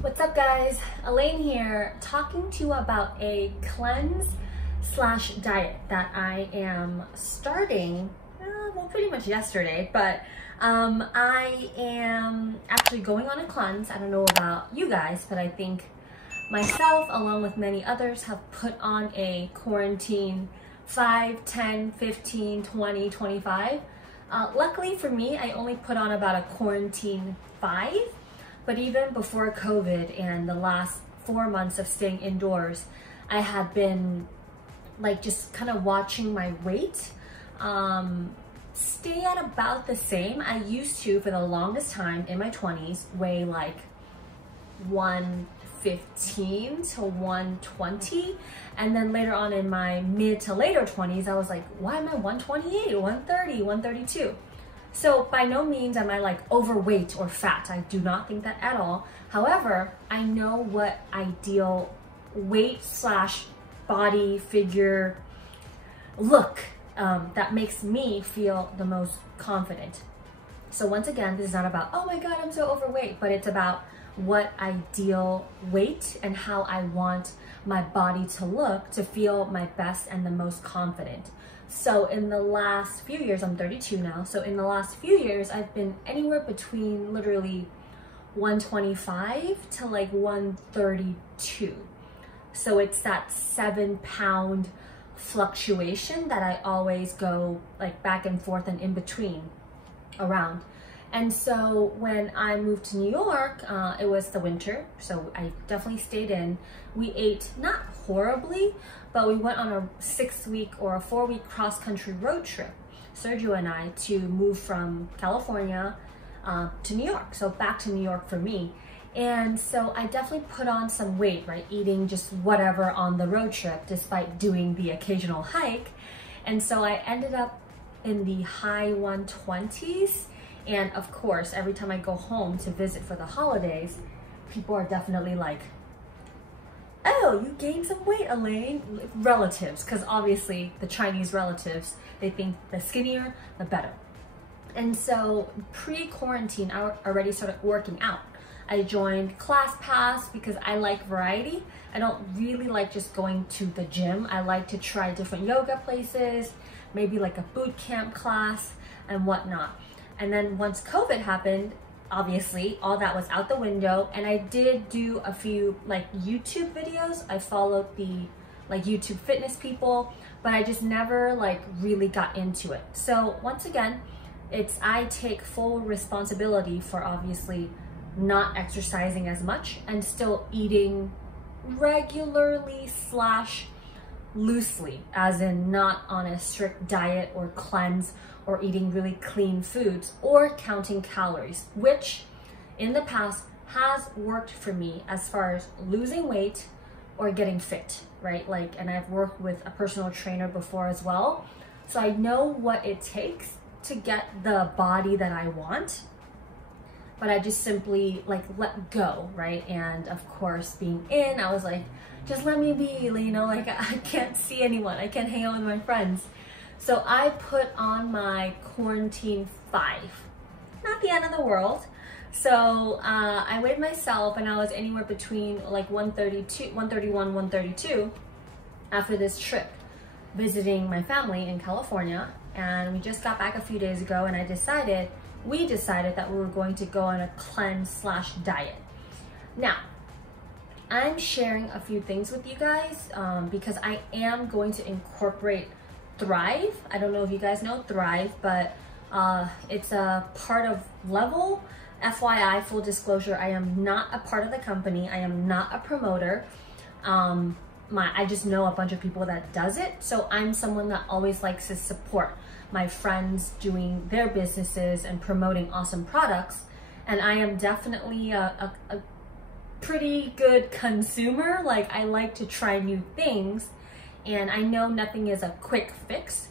What's up guys, Elaine here, talking to you about a cleanse slash diet that I am starting, well, pretty much yesterday, but I am actually going on a cleanse. I don't know about you guys, but I think myself, along with many others, have put on a quarantine 5, 10, 15, 20, 25. Luckily for me, I only put on about a quarantine 5. But even before COVID and the last 4 months of staying indoors, I had been like just kind of watching my weight stay at about the same. I used to, for the longest time in my 20s, weigh like 115 to 120. And then later on in my mid to later 20s, I was like, why am I 128, 130, 132? So by no means am I like overweight or fat. I do not think that at all. However, I know what ideal weight slash body figure look that makes me feel the most confident. So once again, this is not about, oh my God, I'm so overweight, but it's about what ideal weight and how I want my body to look to feel my best and the most confident. So in the last few years, I'm 32 now, so in the last few years, I've been anywhere between literally 125 to like 132. So it's that 7-pound fluctuation that I always go like back and forth and in between around. And so when I moved to New York, it was the winter, so I definitely stayed in. We ate not horribly, but we went on a 6-week or a 4-week cross-country road trip, Sergio and I, to move from California to New York, so back to New York for me. And so I definitely put on some weight, right? Eating just whatever on the road trip, despite doing the occasional hike. And so I ended up in the high 120s. And of course, every time I go home to visit for the holidays, people are definitely like, oh, you gained some weight, Elaine. Relatives, because obviously the Chinese relatives, they think the skinnier, the better. And so pre-quarantine, I already started working out. I joined ClassPass because I like variety. I don't really like just going to the gym. I like to try different yoga places, maybe like a boot camp class and whatnot. And then once COVID happened, obviously all that was out the window, and I did do a few like YouTube videos. I followed the like YouTube fitness people, but I just never like really got into it. So once again, I take full responsibility for obviously not exercising as much and still eating regularly slash loosely, as in not on a strict diet or cleanse or eating really clean foods or counting calories, which in the past has worked for me as far as losing weight or getting fit, right? Like, and I've worked with a personal trainer before as well. So I know what it takes to get the body that I want, but I just simply like let go, right? And of course, being in, I was like, just let me be, you know, like I can't see anyone, I can't hang out with my friends. So I put on my quarantine 5, not the end of the world. So I weighed myself and I was anywhere between like 131, 132 after this trip, visiting my family in California. And we just got back a few days ago, and we decided that we were going to go on a cleanse slash diet. Now, I'm sharing a few things with you guys because I am going to incorporate Thrive. I don't know if you guys know Thrive, but it's a part of Level. FYI, full disclosure, I am not a part of the company. I am not a promoter. I just know a bunch of people that does it. So I'm someone that always likes to support my friends doing their businesses and promoting awesome products. And I am definitely a pretty good consumer. Like, I like to try new things, and I know nothing is a quick fix,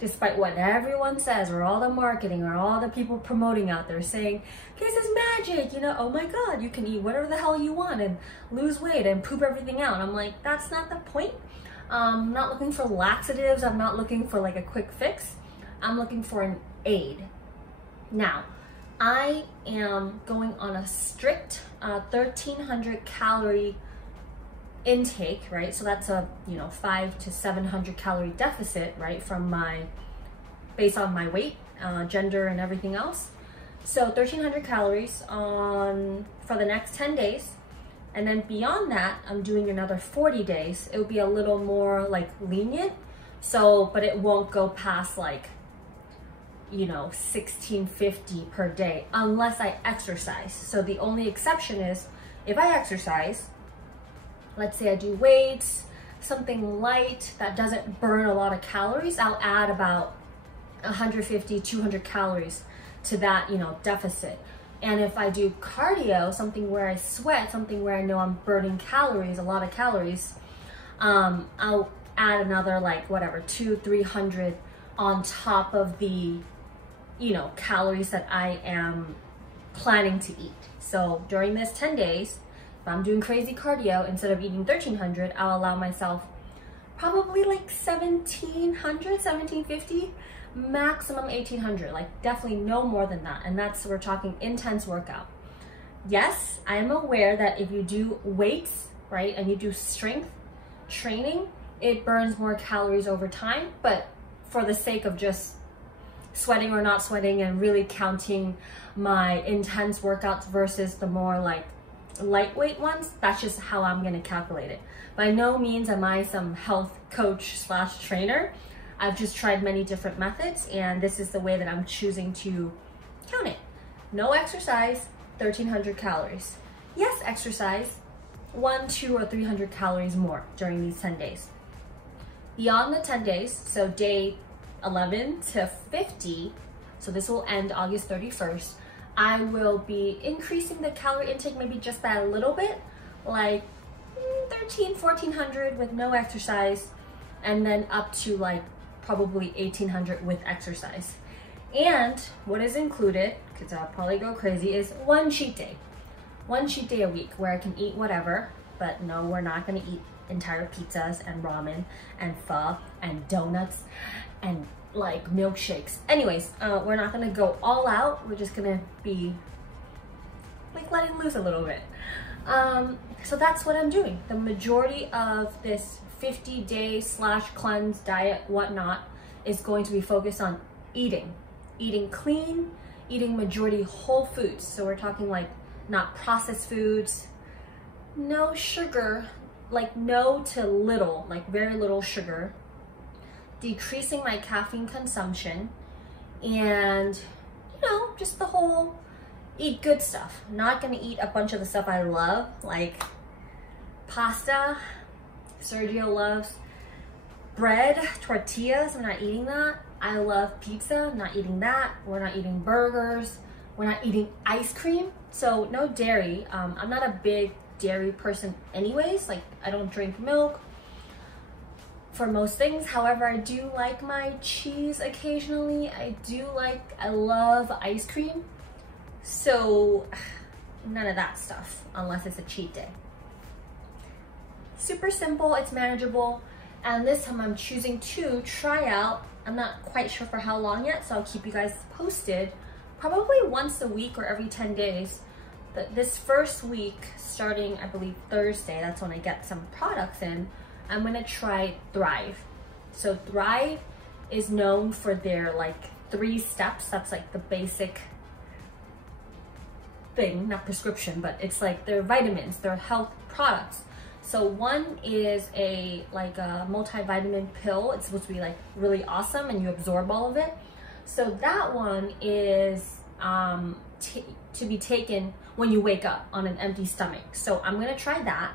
despite what everyone says, or all the marketing, or all the people promoting out there saying, this is magic, you know, oh my God, you can eat whatever the hell you want and lose weight and poop everything out. I'm like, that's not the point. I'm not looking for laxatives. I'm not looking for like a quick fix. I'm looking for an aid. Now, I am going on a strict 1,300 calorie intake, right? So that's a 500 to 700 calorie deficit, right? Based on my weight, gender, and everything else. So 1,300 calories for the next 10 days. And then beyond that, I'm doing another 40 days. It would be a little more like lenient. So, but it won't go past like, 1,650 per day unless I exercise. So the only exception is if I exercise, let's say I do weights, something light that doesn't burn a lot of calories, I'll add about 150, 200 calories to that, deficit. And if I do cardio, something where I sweat, something where I know I'm burning calories, a lot of calories, I'll add another 200-300 on top of the, calories that I am planning to eat. So during this 10 days, if I'm doing crazy cardio, instead of eating 1,300, I'll allow myself probably 1,700, 1,750, maximum 1,800, definitely no more than that. And we're talking intense workout. Yes, I am aware that if you do weights, right, and you do strength training, it burns more calories over time, but for the sake of just sweating or not sweating and really counting my intense workouts versus the more lightweight ones, that's just how I'm going to calculate it. By no means am I some health coach / trainer. I've just tried many different methods, and this is the way that I'm choosing to count it. No exercise, 1,300 calories. Yes, exercise, 100, 200, or 300 calories more during these 10 days. Beyond the 10 days, so day 11 to 50, so this will end August 31st, I will be increasing the calorie intake maybe just by a little bit, 1,400 with no exercise, and then up to probably 1,800 with exercise. And what is included, because I'll probably go crazy, is one cheat day. One cheat day a week where I can eat whatever, but no, we're not gonna eat entire pizzas and ramen and pho and donuts and milkshakes. Anyways, we're not gonna go all out. We're just gonna be letting loose a little bit. So that's what I'm doing. The majority of this 50-day / cleanse diet, whatnot, is going to be focused on eating clean, eating majority whole foods. So we're talking not processed foods, no sugar, no to little, very little sugar, decreasing my caffeine consumption, and just the whole eat good stuff. Not gonna eat a bunch of the stuff I love, like pasta. Sergio loves bread, tortillas. I'm not eating that. I love pizza. I'm not eating that. We're not eating burgers. We're not eating ice cream. So no dairy. I'm not a big dairy person anyways. I don't drink milk for most things. However, I do like my cheese occasionally. I love ice cream. So none of that stuff unless it's a cheat day. Super simple, it's manageable, and this time I'm choosing to try out. I'm not quite sure for how long yet, so I'll keep you guys posted. Probably once a week or every 10 days. But this first week, starting I believe Thursday, that's when I get some products in, I'm gonna try Thrive. So Thrive is known for their 3 steps. That's the basic thing, not prescription, but it's their vitamins, their health products. So one is a multivitamin pill. It's supposed to be really awesome and you absorb all of it. So that one is to be taken when you wake up on an empty stomach. So I'm gonna try that.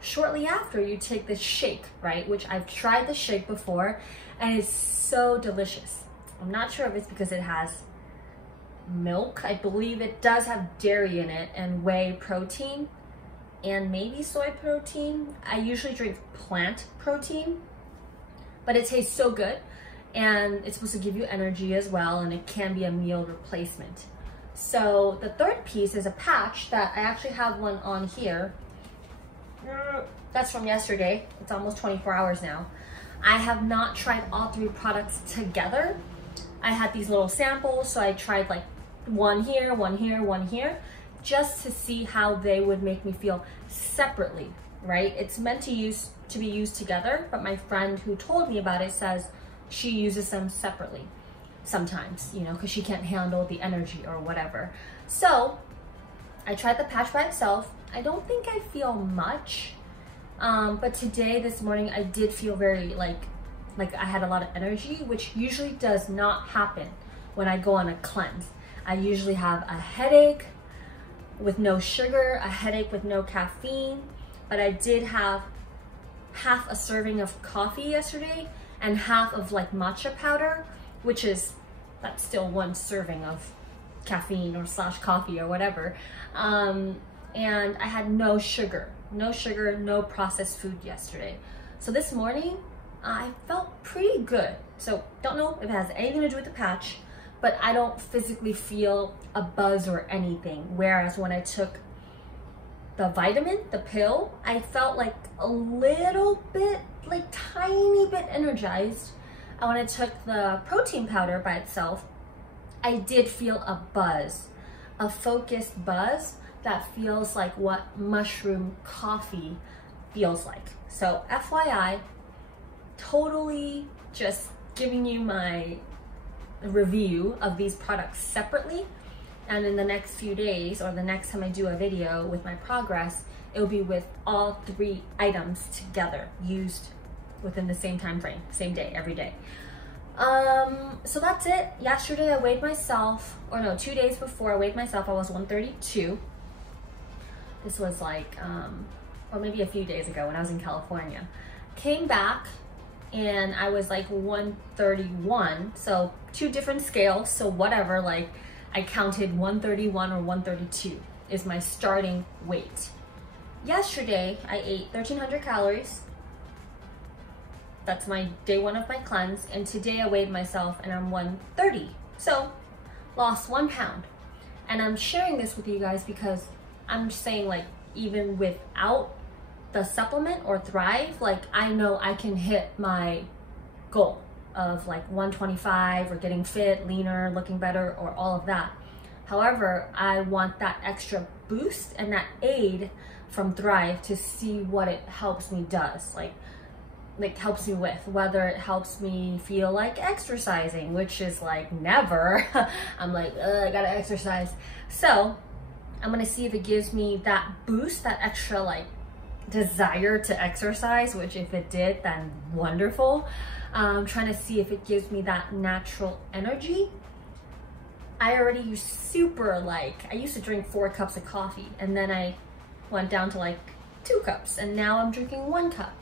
Shortly after, you take this shake, right? Which I've tried the shake before and it's so delicious. I'm not sure if it's because it has milk. I believe it does have dairy in it and whey protein and maybe soy protein. I usually drink plant protein, but it tastes so good and it's supposed to give you energy as well, and it can be a meal replacement. So the third piece is a patch that I actually have one on here. That's from yesterday. It's almost 24 hours now. I have not tried all 3 products together. I had these little samples, so I tried one here, one here, one here, just to see how they would make me feel separately, right? It's meant to be used together, but my friend who told me about it says she uses them separately sometimes, you know, because she can't handle the energy or whatever. So I tried the patch by itself. I don't think I feel much, but today, this morning, I did feel very like I had a lot of energy, which usually does not happen when I go on a cleanse. I usually have a headache with no sugar, a headache with no caffeine, but I did have half a serving of coffee yesterday and half of like matcha powder, which is, that's still one serving of caffeine or slash coffee or whatever. And I had no sugar, no processed food yesterday. So this morning, I felt pretty good. So don't know if it has anything to do with the patch, but I don't physically feel a buzz or anything. Whereas when I took the vitamin, the pill, I felt like a little bit, like tiny bit energized. And when I took the protein powder by itself, I did feel a buzz, a focused buzz that feels like what mushroom coffee feels like. So FYI, totally just giving you my review of these products separately. And in the next few days, or the next time I do a video with my progress, it'll be with all 3 items together, used within the same time frame, same day, every day. So that's it. Yesterday I weighed myself, or no, 2 days before I weighed myself, I was 132. This was like, or maybe a few days ago when I was in California. Came back and I was like 131, so 2 different scales, so whatever, like I counted 131 or 132 is my starting weight. Yesterday I ate 1,300 calories. That's my day 1 of my cleanse, and today I weighed myself and I'm 130, so lost 1 pound. And I'm sharing this with you guys because I'm saying, like, even without the supplement or Thrive, like I know I can hit my goal of like 125 or getting fit, leaner, looking better, or all of that. However, I want that extra boost and that aid from Thrive to see what it helps me does, like helps me with, whether it helps me feel like exercising, which is like never. I'm like, I gotta exercise. So I'm gonna see if it gives me that boost, that extra like desire to exercise, which if it did, then wonderful. I'm trying to see if it gives me that natural energy. I already used I used to drink 4 cups of coffee, and then I went down to like 2 cups, and now I'm drinking 1 cup.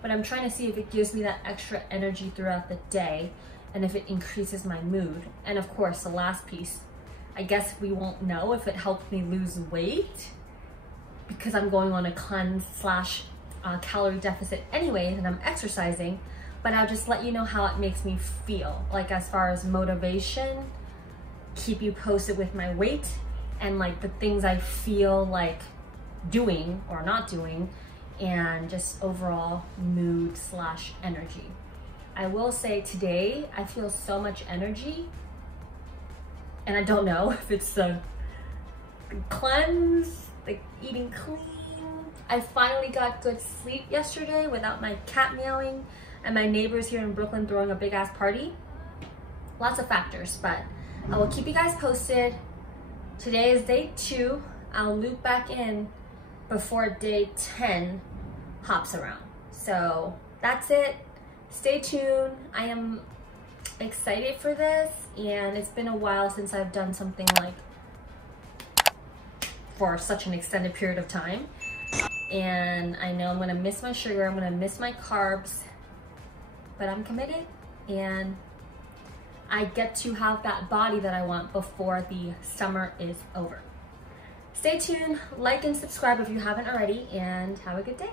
But I'm trying to see if it gives me that extra energy throughout the day, and if it increases my mood. And of course, the last piece, I guess we won't know if it helped me lose weight, because I'm going on a cleanse slash calorie deficit anyways, and I'm exercising. But I'll just let you know how it makes me feel, like as far as motivation, keep you posted with my weight, and like the things I feel like doing or not doing, and just overall mood slash energy. I will say today, I feel so much energy, and I don't know if it's a cleanse, like eating clean. I finally got good sleep yesterday without my cat meowing and my neighbors here in Brooklyn throwing a big ass party. Lots of factors, but I will keep you guys posted. Today is day 2. I'll loop back in before day 10 hops around. So that's it. Stay tuned. I am excited for this, and it's been a while since I've done something like for such an extended period of time. And I know I'm gonna miss my sugar, I'm gonna miss my carbs, but I'm committed, and I get to have that body that I want before the summer is over. Stay tuned, like and subscribe if you haven't already, and have a good day.